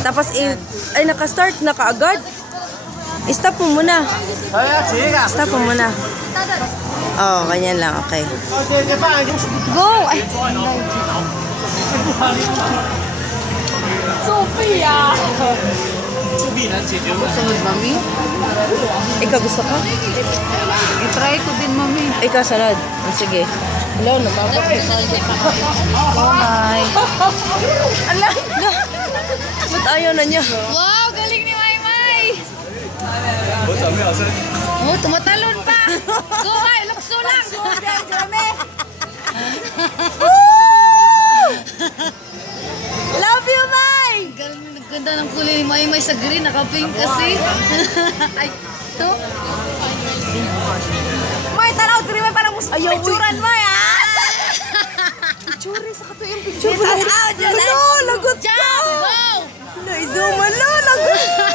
Tapos, ay, naka-start na kaagad. I-stop mo muna. Stop mo muna. Oh, ganyan lang. Okay. Go! Ay! Sophia! Sunod, mami? Ikaw gusto ko? I-try ko din, mami. Ikaw sunod. Oh, sige. Hello, namabak. Oh my. Ala! Ba't ayaw na niya? Wow, galing ni Maymay! Oh, tumatalon pa! Go, May! Lukso lang! Go, dyan, grame! Love you, Mai! Galing, nagganda ng kulay ni Maymay sa green. Naka-pink kasi. Ay, ito? May, tanaw, tiri may parang picturean, May, ah! Picture, sa kato yung picture. Hello, lagot ka! Wow! Naizuman lo, lagot ka!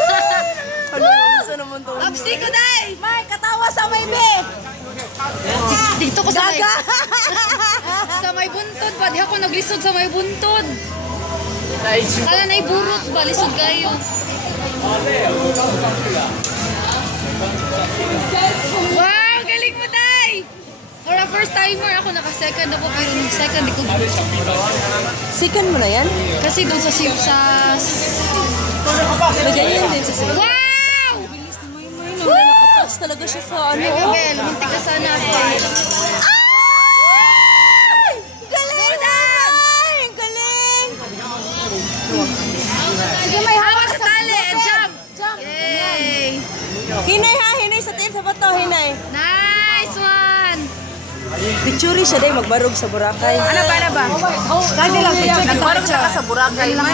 Ano, gusto naman to? Lapsi ko, day! May, katawa sa may be! Dito ko sa may... Gaga! Sa may buntod ba? Di ako naglisod sa may buntod. Kala na iburot ba? Lisod kayo. Wow! Galing mo, day! For a first timer, ako naka-second ako. Pero yung second, di ko... Second mo na yan? Kasi doon sa... May ganyan din sa sila. Wow! Bilis ni May, no? Nakatouch talaga siya sa ano. Bel, muntik ka sana ako. Ay! Galing! May! Galing! Sige, may Hawak sa tali! Jump! Yay! Hinay ha, hinay sa tail sa bato, hinay. Nice one! Picture siya day, magbarog sa Boracay. Ano ba? Kaya lang picture. Nagbarog na ka sa Boracay, ma.